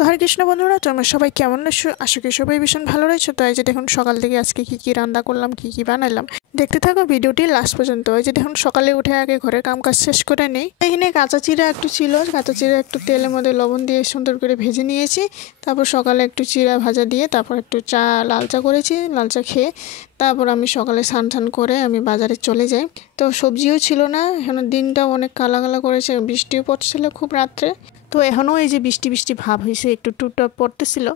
তো হরে কৃষ্ণ বন্ধুরা, তোমরা সবাই কেমন আছো? আশা করি সবাই ভীষণ ভালো রয়েছে। তো এই যে দেখুন সকাল থেকে আজকে কি কি রান্না করলাম, কি কি বানালাম, দেখতে থাকো ভিডিওটি লাস্ট পর্যন্ত। এই যে দেখুন সকালে উঠে আগে ঘরের কাম কাজ শেষ করে নেই। এখানে কাঁচা চিড়া একটু ছিল, কাঁচা চিড়া একটু তেলের মধ্যে লবণ দিয়ে সুন্দর করে ভেজে নিয়েছি। তারপর সকালে একটু চিড়া ভাজা দিয়ে তারপর একটু চা, লাল চা করেছি। লাল চা খেয়ে তারপর আমি সকালে স্নান টান করে আমি বাজারে চলে যাই। তো সবজিও ছিল না, এখন দিনটাও অনেক কালা কালা করেছে, বৃষ্টিও পড়ছিল খুব রাত্রে। তো এখনও এই যে বৃষ্টি বৃষ্টি ভাব হয়েছে, একটু টুপটাপ পড়তেছিল।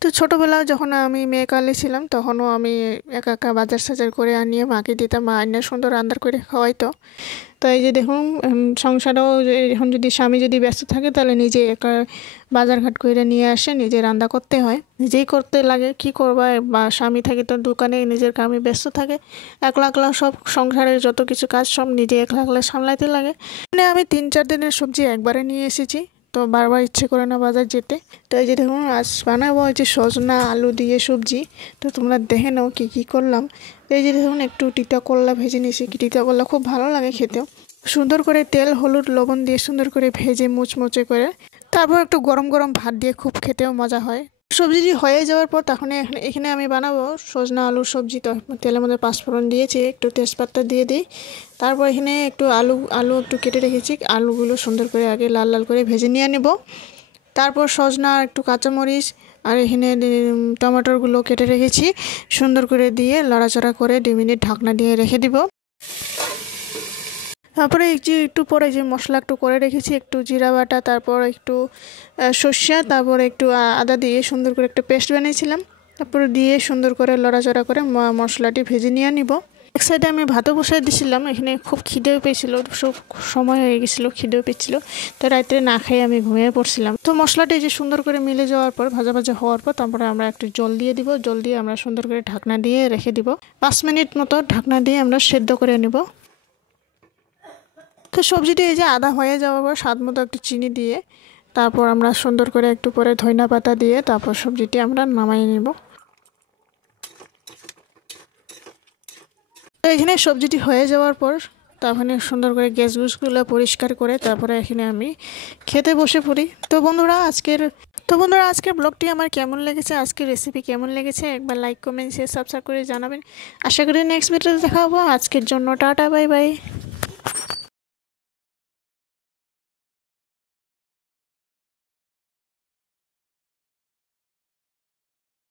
তো ছোটোবেলায় যখন আমি মেয়েকালে ছিলাম তখনও আমি একা একা বাজার সাজার করে আনিয়ে মাকে দিতাম, মা আইনা সুন্দর রান্নার করে খাওয়াইতো। তো এই যে দেখুন সংসারেও এখন যদি স্বামী যদি ব্যস্ত থাকে তাহলে নিজে একা বাজারঘাট করে নিয়ে আসে, নিজে রান্না করতে হয়, নিজেই করতে লাগে। কি করবা, বা স্বামী থাকে তো দোকানে নিজের কামে ব্যস্ত থাকে, একলা একলা সব সংসারের যত কিছু কাজ সব নিজে একলা একলা সামলাইতে লাগে। মানে আমি 3-4 দিনের সবজি একবারে নিয়ে এসেছি, তো বারবার ইচ্ছে করে না বাজার যেতে। তো এই যে দেখুন আজ বানাবো এই যে সজনা আলু দিয়ে সবজি। তো তোমরা দেখে নাও কী কী করলাম। তো এই যে দেখুন একটু তিতা করলা ভেজে নিয়েছি, কি তিতা করলা খুব ভালো লাগে খেতেও। সুন্দর করে তেল হলুদ লবণ দিয়ে সুন্দর করে ভেজে মুচমুচে করে তারপর একটু গরম গরম ভাত দিয়ে খুব খেতেও মজা হয়। সবজিটি হয়ে যাওয়ার পর তখন এখানে আমি বানাবো সজনা আলুর সবজি। তো তেলের মধ্যে পাঁচফোড়ন দিয়েছি, একটু তেজপাতা দিয়ে দিই। তারপর এখানে একটু আলু একটু কেটে রেখেছি, আলুগুলো সুন্দর করে আগে লাল লাল করে ভেজে নিয়ে নেব। তারপর সজনা একটু কাঁচামরিচ আর এখানে টমেটোগুলো কেটে রেখেছি, সুন্দর করে দিয়ে লড়াচড়া করে 2 মিনিট ঢাকনা দিয়ে রেখে দিব। তারপরে একটু পরে যে মশলা একটু করে রেখেছি, একটু জিরা বাটা, তারপর একটু সর্ষে, তারপর একটু আদা দিয়ে সুন্দর করে একটা পেস্ট বানিয়েছিলাম। তারপরে দিয়ে সুন্দর করে লড়াচড়া করে মশলাটি ভেজে নিয়ে নিব। এক সাইডে আমি ভাতও বসাই দিয়েছিলাম, এখানে খুব খিদেও পেয়েছিলো, সব সময় হয়ে গেছিলো, খিদেও পেয়েছিলো। তো রাত্রে না খেয়ে আমি ঘুমিয়ে পড়ছিলাম। তো মশলাটি যে সুন্দর করে মিলে যাওয়ার পর ভাজা ভাজা হওয়ার পর তারপরে আমরা একটু জল দিয়ে দিব। জল দিয়ে আমরা সুন্দর করে ঢাকনা দিয়ে রেখে দিব। 5 মিনিট মতো ঢাকনা দিয়ে আমরা সেদ্ধ করে নেব। তো সবজিটি এই যে আদা হয়ে যাওয়ার পর স্বাদ মতো একটু চিনি দিয়ে তারপর আমরা সুন্দর করে একটু পরে ধনিয়া পাতা দিয়ে তারপর সবজিটি আমরা নামিয়ে নেব। তো এখানে সবজিটি হয়ে যাওয়ার পর তারপরে সুন্দর করে গ্যাসগুলো পরিষ্কার করে তারপরে এখানে আমি খেতে বসে পড়ি। তো বন্ধুরা আজকের ব্লগটি আমার কেমন লেগেছে, আজকের রেসিপি কেমন লেগেছে একবার লাইক কমেন্ট শেয়ার সাবস্ক্রাইব করে জানাবেন। আশা করি নেক্সট ভিডিওতে দেখা হবো। আজকের জন্য টাটা, বাই বাই।